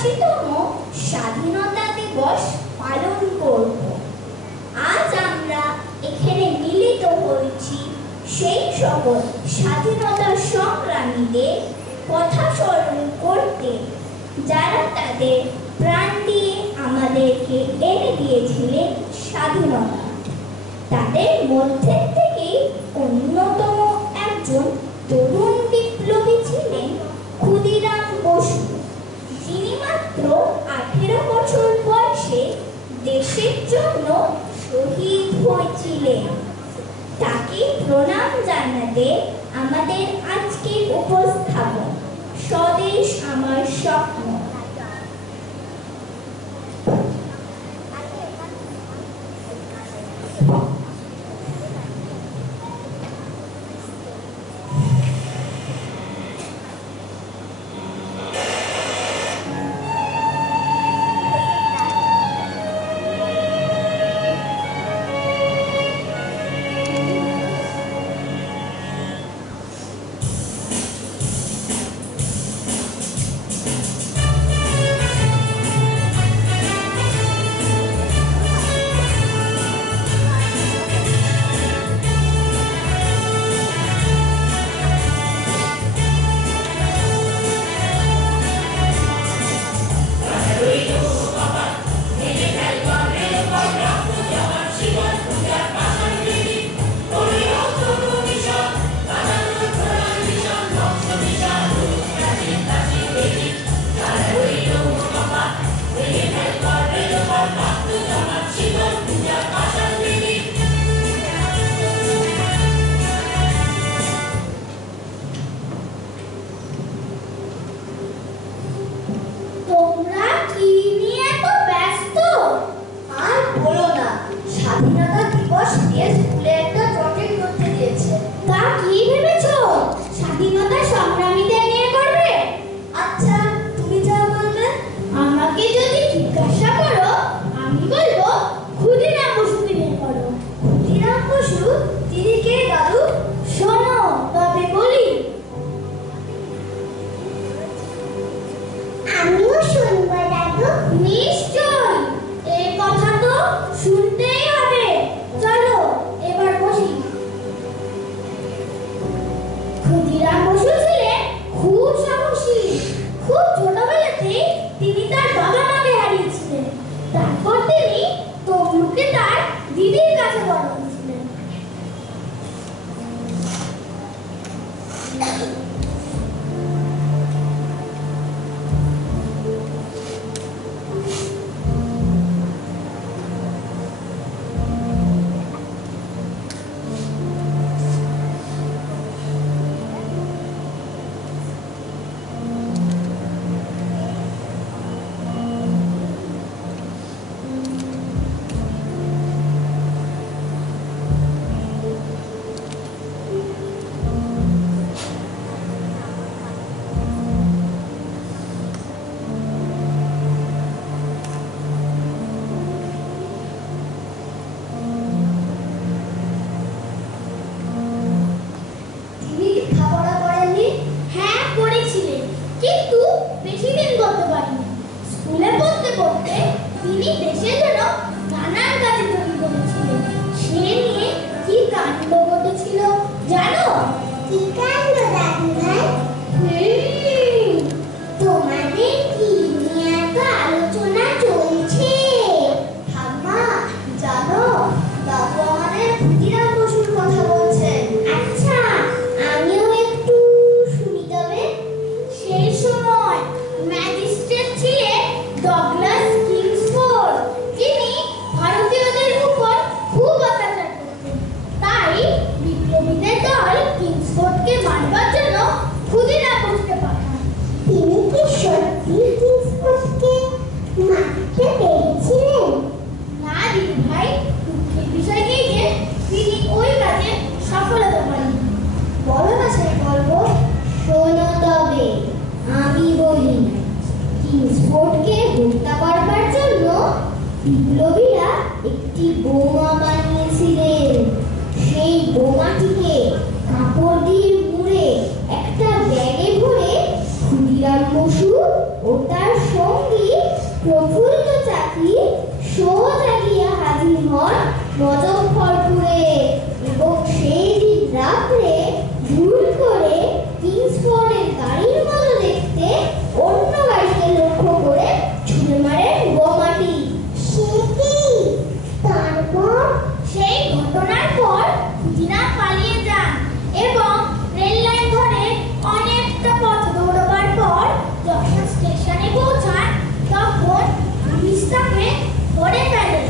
৭৯তম স্বাধীনতা দিবস পালন করব। আজ আমরা এখানে মিলিত হয়েছি সেই সকল স্বাধীনতা সংগ্রামীদের কথা স্মরণ করতে, যারা তাদের প্রাণ দিয়ে আমাদেরকে এনে দিয়েছিলেন স্বাধীনতা। তাদের মধ্যে থেকেই অন্যতম একজন তরুণ বিপ্লবী ছিলেন ক্ষুদিরাম বসু, যিনি মাত্র 18 বছর বয়সে দেশের জন্য শহীদ হয়েছিলেন। তাকে প্রণাম জানাতে আমাদের আজকের উপস্থাপন স্বদেশ আমার স্বপ্ন। প্রফুল্ল চাকি সোজা গিয়া হাজির হন মুজফ্ফরপুরে এবং সেই দিন রাত্রে ভুল করে কিংসফোর্ডের গাড়ির মতো দেখতে অন্য গাড়িকে লক্ষ্য করে ছুঁড়ে মারেন বোমাটি। তারপর সেই ঘটনার পর ক্ষুদিরাম পালিয়ে যান এবং রেল লাইন ধরে অনেকটা পথ দৌড়বার পর যখন স্টেশনে পৌঁছান তখন পুলিশ তাকে ধরে ফেলে।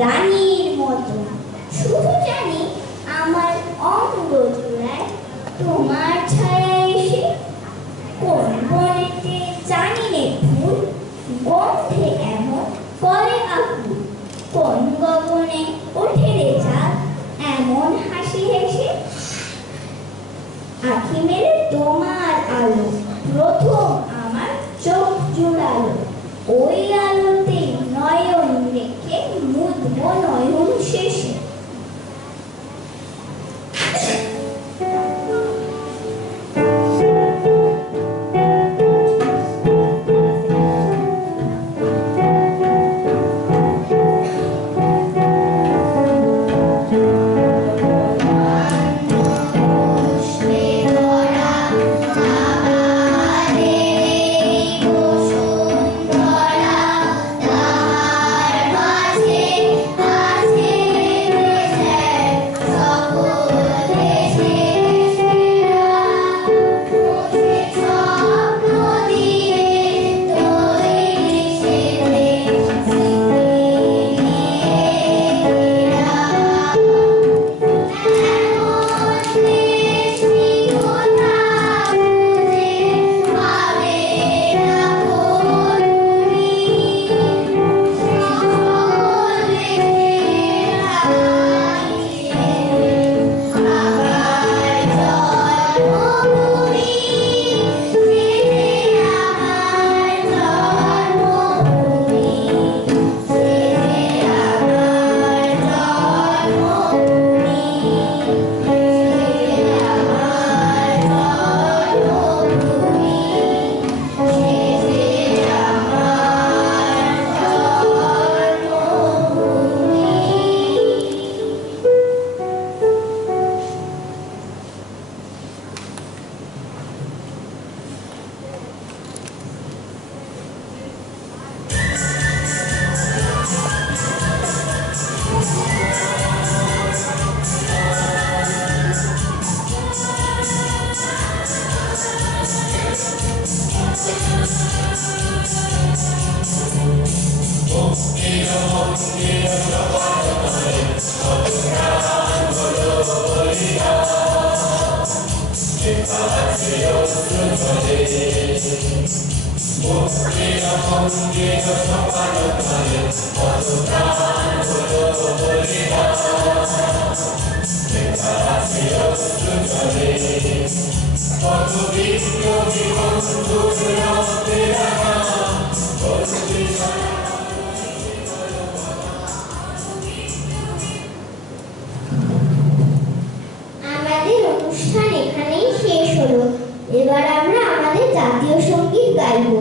রানীর মতো শুধু জানি আমার অঙ্গ জোড়ায় তোমার ছায়া এসে কোন বনেতে জানি নে ফুল গন্ধে এমন করে আকুল কোন গগনে ওঠে রে চাঁদ এমন হাসি হেসে আঁখি মেরে তোমার আলো প্রথম আমার চোখ জোড়ালো, ওই আলোতে নয়ন রেখে মুদব নয়ন শেষে। আমাদের অনুষ্ঠান এখানেই শেষ হলো। এবার আমরা আমাদের জাতীয় সঙ্গীত গাইব।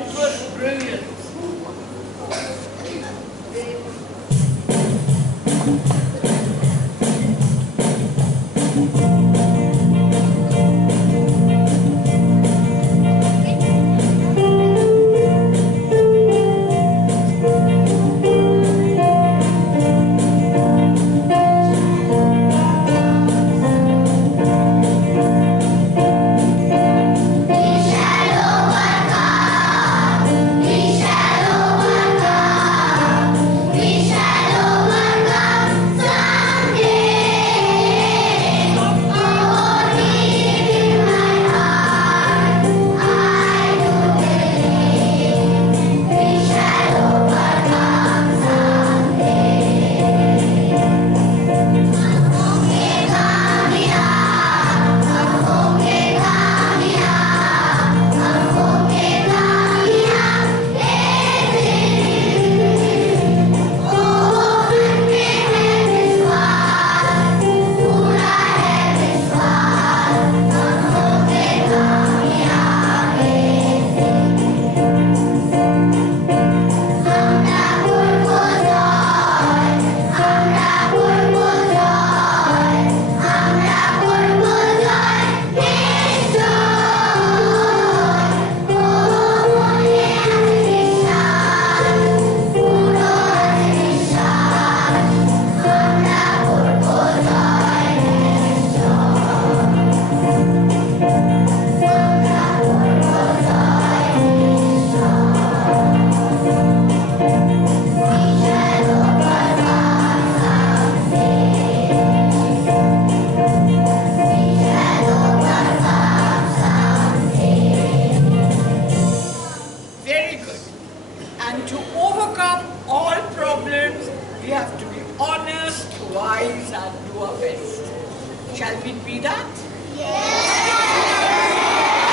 It was brilliant. And to overcome all problems, we have to be honest, wise, and do our best. Shall we be that? Yes.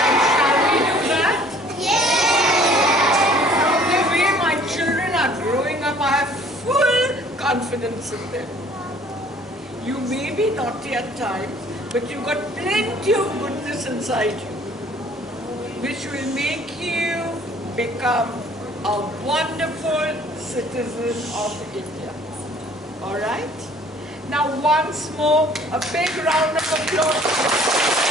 And shall we do that? Yes. From the way my children are growing up, I have full confidence in them. You may be naughty at times, but you've got plenty of goodness inside you, which will make you become a wonderful citizen of India. All right? Now once more, a big round of applause.